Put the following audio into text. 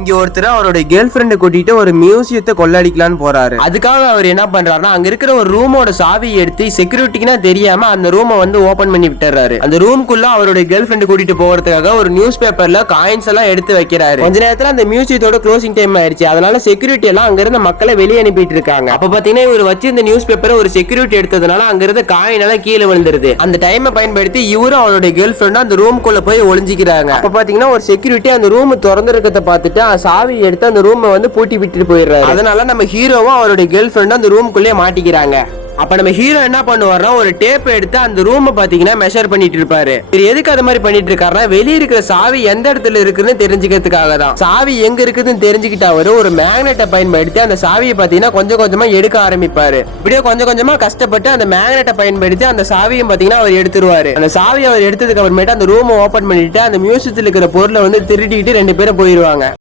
இங்க ஒருத்தர் அவருடைய கேர்ள் ஃபிரெண்டை கூட்டிட்டு ஒரு மியூசியத்தை கொள்ளடிக்கலான்னு போறாரு. அதுக்காக அவர் என்ன பண்றாருன்னா அங்க இருக்கிற ஒரு ரூமோட சாவியை எடுத்து செக்யூரிட்டிக்குனா தெரியாம அந்த ரூமை வந்து ஓபன் பண்ணி விட்டுறாரு. அந்த ரூமுக்குள்ள அவருடைய கேர்ள் ஃபிரெண்ட் கூட்டிட்டு போறதுக்காக ஒரு நியூஸ் பேப்பர்ல காயின்ஸ் எல்லாம் எடுத்து வைக்கிறாரு. கொஞ்ச நேரத்துல அந்த மியூசியத்தோட க்ளோசிங் டைம் ஆயிடுச்சு. அதனால செக்யூரிட்டி எல்லாம் அங்க இருந்த மக்களை வெளியே அனுப்பிட்டு இருக்காங்க. அப்ப பாத்தீங்கன்னா இவர் வச்சு இந்த நியூஸ் பேப்பரை ஒரு செக்யூரிட்டி எடுத்ததுனால அங்க இருந்த காயின் எல்லாம் கீழே விழுந்துருது. அந்த டைமை பயன்படுத்தி இவரும் அவருடைய கேர்ள் ஃபிரெண்ட் அந்த ரூமுக்குள்ள போய் ஒளிஞ்சிக்கிறாங்க. அப்ப பாத்தீங்கன்னா ஒரு செக்யூரிட்டி அந்த ரூம் திறந்து இருக்கிறத பார்த்துட்டு சாவி எடுத்து அந்த ரூமை வந்து பூட்டி விட்டுட்டு போயிடுறாரு. அதனால நம்ம ஹீரோவும் அவருடைய கேர்ள் ஃபிரெண்டும் அந்த ரூமுக்குள்ளே மாட்டிக்கிறாங்க. அப்ப நம்ம ஹீரோ என்ன பண்ணுவாருன்னா ஒரு டேப் எடுத்து அந்த ரூம் பாத்தீங்கன்னா மெஷர் பண்ணிட்டு இருப்பாரு. எதுக்கு அது மாதிரி பண்ணிட்டு இருக்காருன்னா வெளியே இருக்கிற சாவி எந்த இடத்துல இருக்குன்னு தெரிஞ்சுக்கிறதுக்காக தான். சாவி எங்க இருக்குதுன்னு தெரிஞ்சுக்கிட்டு அவரு ஒரு மேக்னெட்டை பயன்படுத்தி அந்த சாவியை பாத்தீங்கன்னா கொஞ்சம் கொஞ்சமா எடுக்க ஆரம்பிப்பாரு. இப்படியே கொஞ்சம் கொஞ்சமா கஷ்டப்பட்டு அந்த மேக்னெட்டை பயன்படுத்தி அந்த சாவியும் பாத்தீங்கன்னா அவர் எடுத்துருவாரு. அந்த சாவியை அவர் எடுத்ததுக்கு அப்புறமேட்டு அந்த ரூமை ஓபன் பண்ணிட்டு அந்த மியூசியத்தில் இருக்கிற பொருளை வந்து திருடிட்டு ரெண்டு பேரும் போயிருவாங்க.